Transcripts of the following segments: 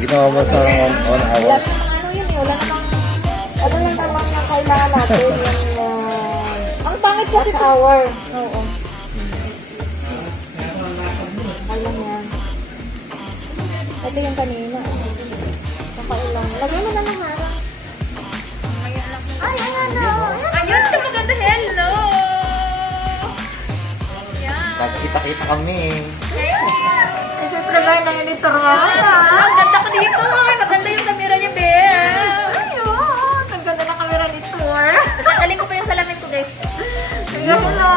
Ginawa mo sa 1 hour. Wala namang ano yun eh. Wala namang, ano lang naman yung kailangan natin. Yung, ang pangit kasi hour. Oo. Alam yan. Ito yung kanina. Nakaulang. Lagyan mo na ng harang. Ay, ano? Ayun, ito maganda. Hello! Yan. Nagkita-kita kami. Ay, siyempre ba yung editor nga? Ang ganda ko dito. Ay, maganda yung camera niya, be. Ayun! Ang ganda ng camera ni Tour. Tatanggalin ko pa yung salamin ko, guys. Tingnan mo na.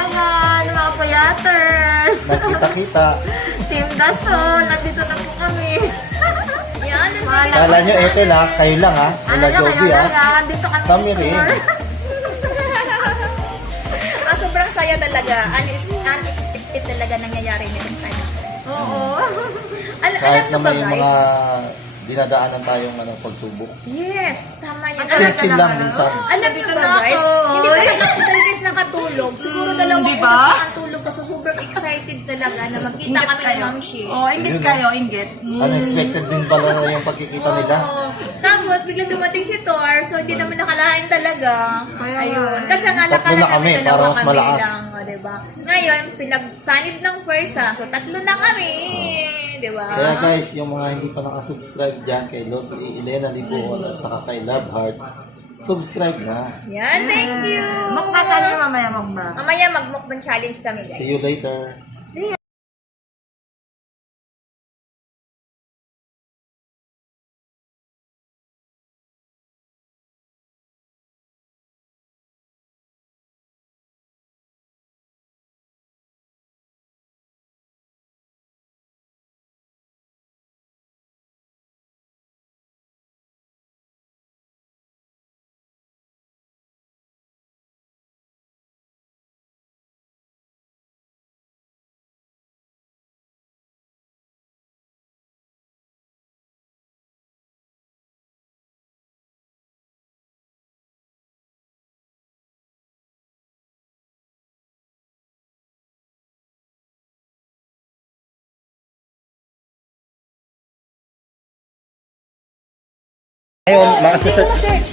Ayan, mga payaters. Nagkita-kita. Team Dasol, nandito na po kami. Yan. Kala nyo, Ethel ha, kayo lang ha. Ano Nila nyo, Joby kayo ha. lang, nandito kami. Kami rin. Sobrang saya talaga. Unexpected talaga nangyayari nitong time. Oo. Alam Kahit nyo na ba, may guys? mga dinadaanan tayong pagsubok. Yes, tama yun. Chill lang minsan. Alam niyo Nandito ba, na guys? ako. Hindi pa sa hospital, guys, nakatulog. Siguro dalawang di ba? oras nakatulog kasi sobrang excited talaga na magkita kami ni Ma'am Shi. Oh, inggit kayo, inggit. Unexpected din pala yung pagkikita nila. Oo. Tapos, biglang dumating si Thor, so hindi naman nakalain talaga. Kaya Ayun. nga. Kasi nga, Tatlo lakala na kami, namin dalawa para mas kami malakas. lang. O, diba? Ngayon, pinagsanib ng pwersa, so tatlo na kami. Diba? Kaya guys, yung mga hindi pa nakasubscribe dyan kay Lord Elena Libuon at saka kay Love Hearts, subscribe na. Yan, thank you. Mukbang kami mamaya, mukbang. Mamaya mag-mukbang challenge kami, guys. See you later.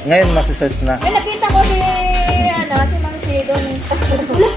Ngayon, masisearch na. Ay, nakita ko si, si Ma'am Shi doon.